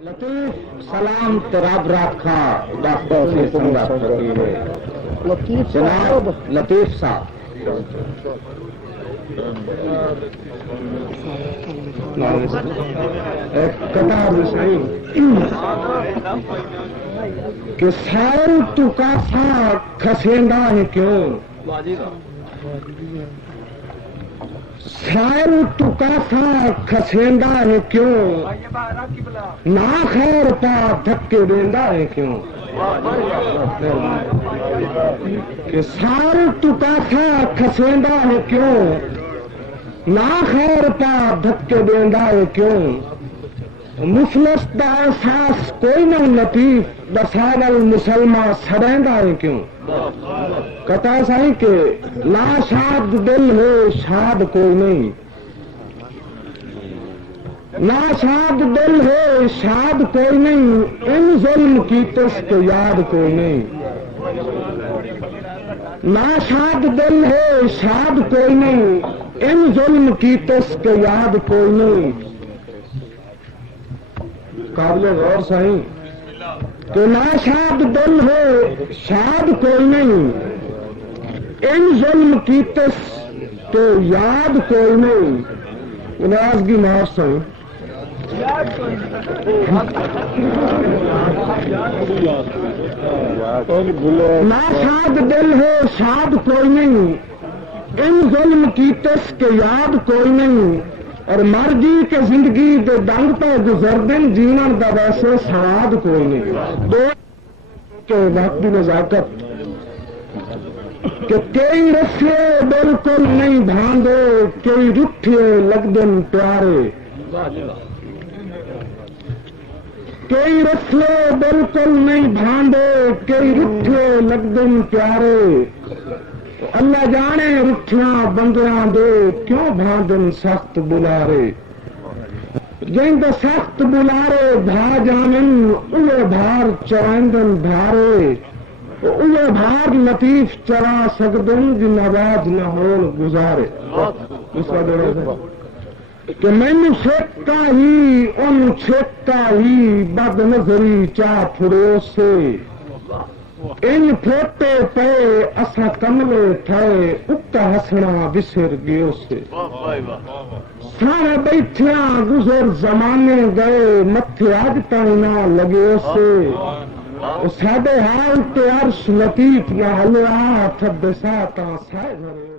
لطیف سلام تراب رات کھا داستوں سے سنگا فقیر لطیف جناب لطیف صاحب کتاب کہ سائر تو کاسا کھسیندا ہے کیوں سائر تو کاسا کھسیندا ہے کیوں نہ خیر پا دھکے دیندا ہے کیوں کہ سائر تو کاسا کھسیندا ہے کیوں نہ خیر پا دھکے دیندا ہے کیوں مفلس دا احساس کوئی نہ لطیف دسال المسلمان سڑیندا ہے کیوں کہتا سائیں کہ لا شاد دل ہے شاد کوئی نہیں لا شاد دل ہے شاد کوئی نہیں ان ظلم کی تس کے یاد کوئی نہیں لا شاد دل ہے شاد کوئی نہیں ان ظلم کی تس کے یاد کوئی نہیں قابل غور سائیں کہ لا شاد دل ہے شاد کوئی نہیں ان ظلم کی تس تو یاد کوئی نہیں ناز کی معاف سائیں لا شاد دل ہے شاد کوئی نہیں ان ظلم کی تس کے یاد کوئی نہیں اور مر جی کے زندگی دے ڈنگ پہ گزر دن جیون دا ویسے سواد کوئی نہیں دو کہ وقت کی نزاکت کہ کئی رسے بالکل نہیں بھاندے کئی رٹھے لگدن پیارے کئی رسے بالکل نہیں بھاندے کئی رٹھے لگدن پیارے اللہ جانے رٹھیاں بندیاں دے کیوں بھاندن سخت بلارے جن دا سخت بلارے بھا جانن اوے بھار چرائندن بھارے اوے بھار لطیف چرا سکدن جن آواز نہ ہون گزارے کہ مینو چھیکتا ہی ان چھیکتا ہی بد نظری چاہ پھڑو سے ان پھوٹے پے اسا کملے تھے اکا ہسنا بسر گیو سے سارے بیٹھیاں گزر زمانے گئے متھے آج تائیں نہ لگے سے ساڈے حال تے عرش لطیف نہ ہلیا تھب ساتا سائے گھرے